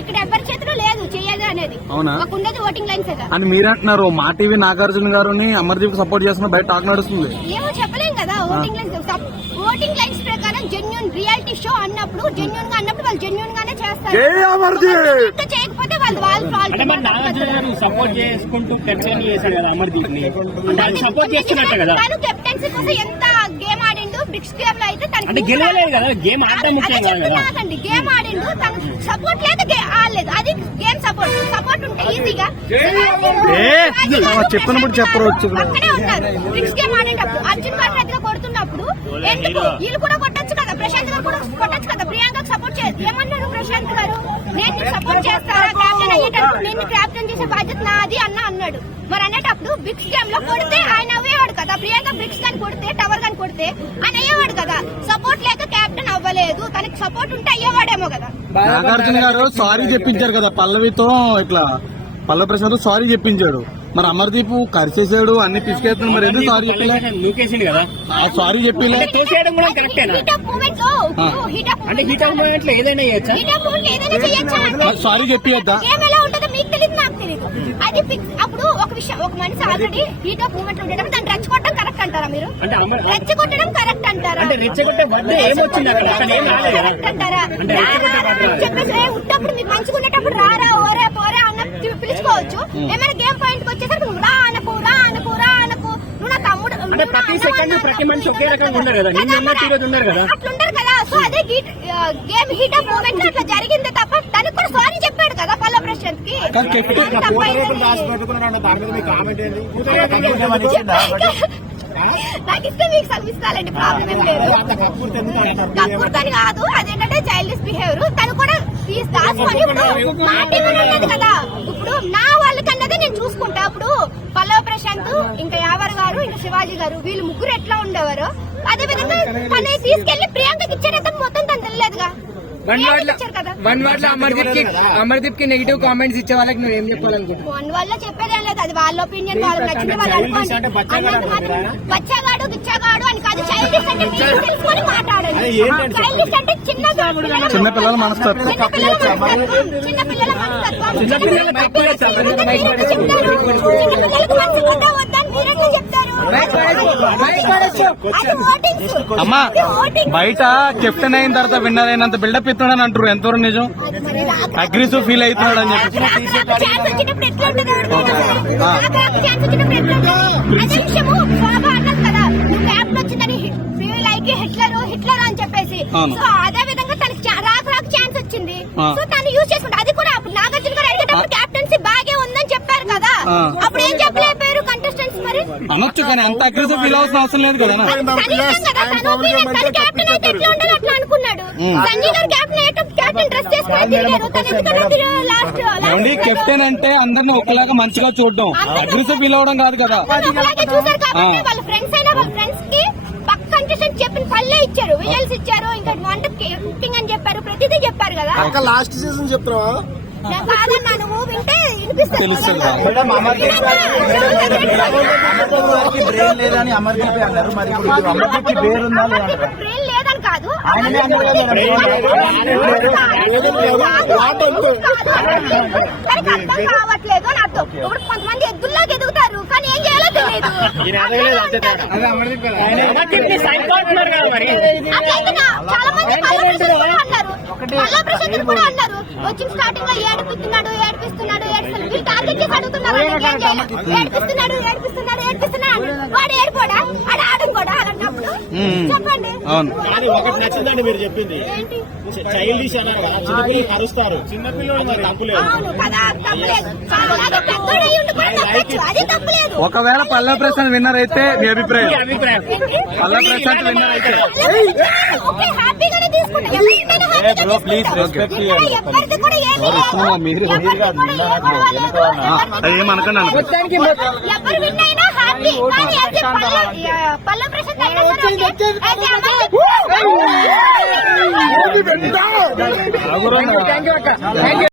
ఇక్కడ ఎవరి చేతిలో లేదు చెయ్యదు అనేది. అవునా? మాకు ఉన్నది ఓటింగ్ లైన్స్ అని మీరు అంటున్నారు మా టీవీ నాగార్జున గారుని అమర్దీప్ సపోర్ట్ చేస్తున్న బయట టాక్ నడుస్తుంది. ఏమో చెప్పలేం కదా ఓటింగ్ లైన్స్ ఓటింగ్ లైన్స్ ప్రకారం జెన్యున్ రియాలిటీ షో అన్నప్పుడు జెన్యున్గా అన్నప్పుడు వాళ్ళు జెన్యున్ గానే చేస్తారు. చేయకపోతే వాళ్ళు వాళ్ళ ఫాల్ట్ సపోర్ట్ చేసుకుంటూ కెప్టెన్ చేశాడు కదా అమర్దీప్ని సపోర్ట్ చేస్తున్నట్టు కదా. తను కెప్టెన్సీ కోసం ఎంత బ్రిక్స్ గేమ్లో అయితే తనకి అంటే గెలవలేదు కదా గేమ్ ఆడడం ముఖ్యం అదే కదా చెప్తున్నానండి గేమ్ ఆడిండు తను సపోర్ట్ లేదు ఆడలేదు. అది గేమ్ సపోర్ట్ సపోర్ట్ ఉంటే ఈజీగా చెప్పినప్పుడు చెప్పవచ్చు. అక్కడే ఉన్నారు. బ్రిక్స్ గేమ్ ఆడేటప్పుడు అర్జున్ ఎదుగా కొడుతున్నప్పుడు ఎందుకు వీళ్ళు కూడా కొట్టొచ్చు కదా? ప్రశాంత్ గారు కూడా కొట్టొచ్చు కదా? ప్రియాంకకు సపోర్ట్ చేయదు ఏమన్నారు ప్రశాంత్ గారు? నేను సపోర్ట్ చేస్తారా? క్యాప్టెన్ అయ్యేటప్పుడు నేను క్యాప్టెన్ చేసే బాధ్యత నాది అన్న అన్నాడు. మరి అనేటప్పుడు బ్రిక్స్ గేమ్లో కొడితే ఆయన అవ్వేవాడు కదా? ప్రియాంక బ్రిక్స్ గాని కొడితే టవర్ కొడితే ఆయన అయ్యేవాడు కదా. సపోర్ట్ లేక క్యాప్టెన్ అవ్వలేదు. తనకి సపోర్ట్ ఉంటే అయ్యేవాడేమో కదా. నాగార్జున గారు సారీ చెప్పించారు కదా పల్లవితో ఇట్లా. పల్లవి ప్రసాద్ సారీ చెప్పించాడు. మరి అమర్దీప్ కరిచేసాడు అన్ని పిసికేస్తున్నాడు. మరి ఎందుకు సారీ కదా. ఆ సారీ చెప్పిలే? అంటే తోసేయడం కూడా కరెక్టేనా హీట్ ఆఫ్ మూమెంట్లో హీట్ ఆఫ్ అంటే హీట్ ఆఫ్ మూమెంట్లో ఏదైనా చేయొచ్చా? హీట్ ఆఫ్ మూమెంట్ ఏదైనా చేయొచ్చా అంటే మరి సారీ చెప్పియద్దా? గేమ్ ఎలా ఉంటుందో మీకు తెలియదు నాకు తెలియదు అది ఫిక్స్ అప్పుడు ఒక విషయం ఒక మనిషి ఆల్రెడీ హీట్ ఆఫ్ మూమెంట్ ఉండేటప్పుడు దాన్ని రెచ్చగొట్టడం కరెక్ట్ అంటారా మీరు? రెచ్చగొట్టడం కరెక్ట్ అంటారా? అంటే రెచ్చగొట్టే వద్ద ఏమొచ్చింది అక్కడ? అక్కడ ఏం రాలేదు? కదా కరెక్ట్ అంటారా? అంటే రా, రా, రా అని చెప్పేసి ఏ, ఉట్టప్పుడు మీకు మంచిగా ఉండేటప్పుడు రారా ఓరే పోరే అన్న పిలుచుకోవచ్చు. ఏమైనా గేమ్ పాయింట్ వచ్చేసరికి నువ్వు రా అనకు రా అనకు రా అనకు. నువ్వు నా తమ్ముడు అంటే నువ్వు నా ప్రతి అన్నవు సెకండ్ అన్నకు. ప్రతి మనిషి ఒకే రకంగా ఉండరు కదా. నిన్న ఉన్నట్టు ఈరోజు ఉన్నారు కదా. అట్లుంటారు కదా. సో అదే గేమ్ హీట్ ఆఫ్ మూమెంట్ అట్లా జరిగింది తప్ప దానికి కూడా సారీ చెప్పాడు కదా పల్ల ప్రశాంత్కి. నాకు ఇస్తే మీకు సర్విస్తాలండి ప్రాబ్లం ఏం లేదు. కక్కుర్తని కాదు అదేంటంటే చైల్డ్ బిహేవియర్ తను కూడా తీసి దాచుకొని ఇప్పుడు ఉన్నది కదా. ఇప్పుడు నా వాళ్ళకన్నది నేను చూసుకుంటా. అప్పుడు పల్లవ ప్రశాంత్ ఇంకా యావర్ గారు ఇంకా శివాజీ గారు వీళ్ళు ముగ్గురు ఎట్లా ఉండేవారు అదే విధంగా తను తీసుకెళ్ళి ప్రియాంకకి ఇచ్చేటప్పుడు మొత్తం తను తెలియదుగా. వన్ వార్డ్ వార్డ్లో అమర్దీప్కి అమర్దీప్కి నెగిటివ్ కామెంట్స్ ఇచ్చే వాళ్ళకి నువ్వు ఏం చెప్పాలనుకుంటున్నావు? వన్ వల్ల చెప్పేదేం అది వాళ్ళ ఒపీనియన్ వాళ్ళకి నచ్చింది వాళ్ళు అనుకోండి. మాత్రం బచ్చగాడు గిచ్చగాడు అని కాదు. అంటే మీరు తెలుసుకొని మాట్లాడండి. అంటే చిన్న పిల్లల చిన్న పిల్లల మనస్తత్వం. చిన్న పిల్లల మనస్తత్వం. చిన్న పిల్లల మనస్తత్వం. చిన్న పిల్లల మైక్ అమ్మా. బయట కెప్టెన్ అయిన తర్వాత విన్నర్ అయినంత బిల్డప్ ఇస్తున్నాడని అంటారు ఎంతవరకు నిజం అగ్రెసివ్ ఫీల్ అవుతున్నాడు అని చెప్పి హిట్లర్ అని చెప్పేసి అవును. సో అదే విధంగా తనకి చా- రాక రాక ఛాన్స్ వచ్చింది. సో తను యూజ్ చేసుకుంటా అది కూడా అప్పుడు నాగార్జున గారు అడిగేటప్పుడు క్యాప్టెన్సీ బాగే ఉందని చెప్పారు కదా. అప్పుడు ఏం అనొచ్చు కానీ అంత అగ్రెసివ్ ఫీల్ అవసరం అవసరం లేదు కదా? ఏమండి కెప్టెన్ అంటే అందరిని ఒకలాగా మంచిగా చూడడం. అగ్రెసివ్ ఫీల్ అవడం కాదు కదా? అలాగే చూసారు కాబట్టి ఆ. వాళ్ళ ఫ్రెండ్స్ అయినా వాళ్ళ ఫ్రెండ్స్కి పక్క కంటెస్టెంట్ చెప్పిన పల్లె ఇచ్చారు. విజువల్స్ ఇచ్చారు. ఇంకా వంట కుకింగ్ అని చెప్పారు. ప్రతిదీ చెప్పారు కదా? ఇంకా లాస్ట్ సీజన్ చెప్తావా బ్రెయిన్ లేదని అమర్దీప్ అన్నారు. మరి అమర్దీప్ పేరు ఉందా లేదని కాదు. కావట్లేదు ఇప్పుడు కొంతమంది ఎద్దుల్లాగా ఎదుగుతారు కానీ ఏం చేయాలో తెలియదు? చాలా మంది పల్లె ప్రశాంత్ కూడా అన్నారు పల్లె ప్రశాంత్ కూడా అన్నారు. వచ్చిన స్టార్టింగ్లో ఏడిపిస్తున్నాడు ఏడిపిస్తున్నాడు ఏడిపిస్తున్నాడు. వీళ్ళు టార్గెట్ చేసి అడుగుతున్నారు వాళ్ళకి ఏం చేయాలి? ఏడిపిస్తున్నాడు ఏడిపిస్తున్నాడు ఏడిపిస్తున్నాడు వాడు ఏడిపోడా? ఆడు ఆడం కూడా అలాంటప్పుడు? మ్మ్. చెప్పండి. అవును. కానీ ఒకటి నచ్చిందండి మీరు చెప్పింది. చైల్డిష్ అన్నారు చిన్నపిల్లలు కరుస్తారు చిన్నపిల్లలు మరి తప్పులేదు అవును కదా తప్పలేదు అలాగే పెద్దోడు అయ్యి ఉండి కూడా తప్పచ్చు అది తప్పలేదు ఒకవేళ పల్లె ప్రశాంత్ విన్నర్ అయితే మీ అభిప్రాయం? పల్లె ప్రశాంత్ విన్నర్ అయితే. ఓకే హ్యాపీగానే తీసుకుంటా లేదు. ఇస్తున్నా, మీరు ఏమనకండి పల్ల